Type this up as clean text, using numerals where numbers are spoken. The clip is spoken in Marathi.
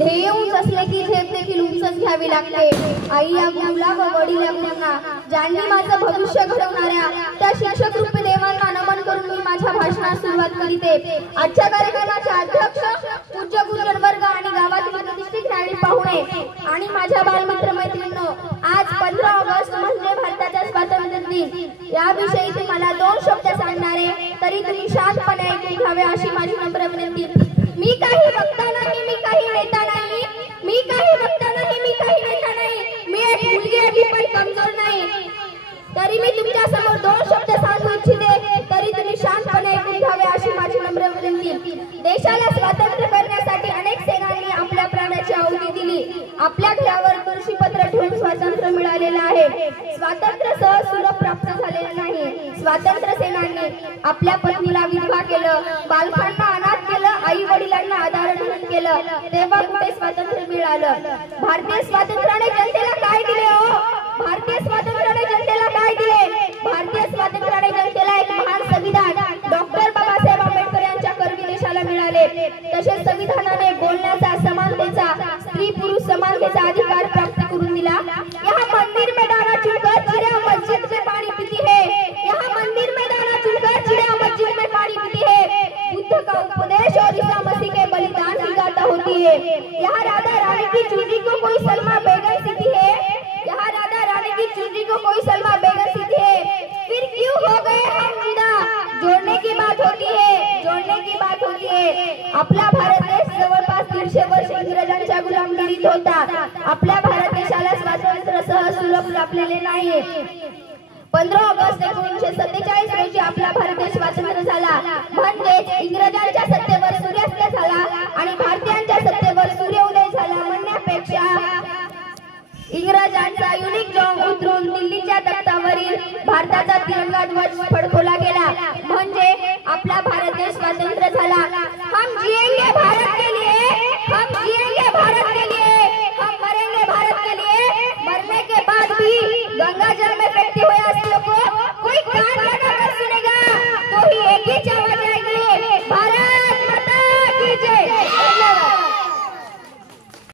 ध्येय उंच असले की झेप देखील उंचच घ्यावी लागते। आई या गुरुला व वडील या गुरुंना, ज्यांनी माझं भविष्य घडवणाऱ्या त्या शिक्षक रूपी देवांना नमन करून मी माझ्या भाषणास सुरुवात करीते। आजच्या कार्यक्रमाचे अध्यक्ष पूज्य गुरुजन वर्ग आणि गावातील प्रतिष्ठित नागरिक पाहुणे आणि माझ्या बालमित्र मैत्रिणींनो, आज 15 ऑगस्ट म्हणजे भारताचा स्वातंत्र्य दिन। याविषयी तुम्हाला 2 शब्द सांगणारे, तरी तुम्ही शांतपणे ऐकून घ्यावे अशी माझी नम्र विनंती। मी काही वक्ता नाही, मी काही नेता नाही, मी काही वक्ता नाही, मी काही नेता नाही, मी एक मुलगी आहे, मी पण कमजोर नाही, तरी मी तुमच्या समोर 2 शब्द सांगू इच्छिते, तरी तुम्ही शांतपणे ऐकून घ्यावे अशी माझी नम्र विनंती। देशाला स्वातंत्र्य करण्यासाठी अनेक सेनानी आपल्या प्राणाची आहुती दिली। आपल्या घरावर तुळशीपत्र ठेवून स्वातंत्र्य मिळालेलं आहे। स्वातंत्र्य सहज सुलभ प्राप्त झालेलं नाही। स्वातंत्र्य सेनानी आपल्या पत्नीला विधवा केलं, बालकांना अनाथ केलं, आई वडिलांना आधारहीन केलं, तेव्हा कुठे स्वातंत्र्य मिळालं? भारतीय स्वातंत्र्याने जनतेला काय दिले हो? भारतीय स्वातंत्र्याने जनतेला काय दिले? भारतीय स्वातंत्र्याने जनतेला एक महान संविधान डॉक्टर बाबासाहेब आंबेडकर यांच्या करवी देशाला मिळाले। तसेच संविधानाने बोलण्याचा, समानतेचा, स्त्री पुरुष समानतेचा अधिकार प्राप्त करून दिला। यहाँ मंदिर में दाना चुनकर चिड़िया मस्जिद में पानी पीती है, यहाँ मंदिर में दाना चुनकर चिड़िया मस्जिद में पानी पीती है। बुद्ध का उपदेश और ईसा मसीह के बलिदान की गाथा होती है। यहाँ राधा रानी की चुनरी को कोई सलमा बेगम सीती है, यहाँ राधा रानी की चुनरी को कोई सलमा बेगम सीती है। फिर क्यों हो गए हम जुदा? जोड़ने की बात होती है, जोड़ने की बात होती है। आपला भारत देश जवळपास 150 वर्ष इंग्रजांच्या गुलामगिरीत होता। आपल्या भारत देशाला स्वातंत्र्य सहज सुलभ लाभलेले नाही। 15 ऑगस्ट 1947 रोजी आपला भारत देश स्वतंत्र झाला, म्हणजे इंग्रजांच्या सत्तेवर सूर्यास्त झाला आणि भारतीयांच्या सत्तेवर सूर्योदय झाला म्हणण्यापेक्षा इंग्रजांचा युनिक जॉब उतरून दिल्लीच्या तख्तावरील भारताचा तिरंगा ध्वज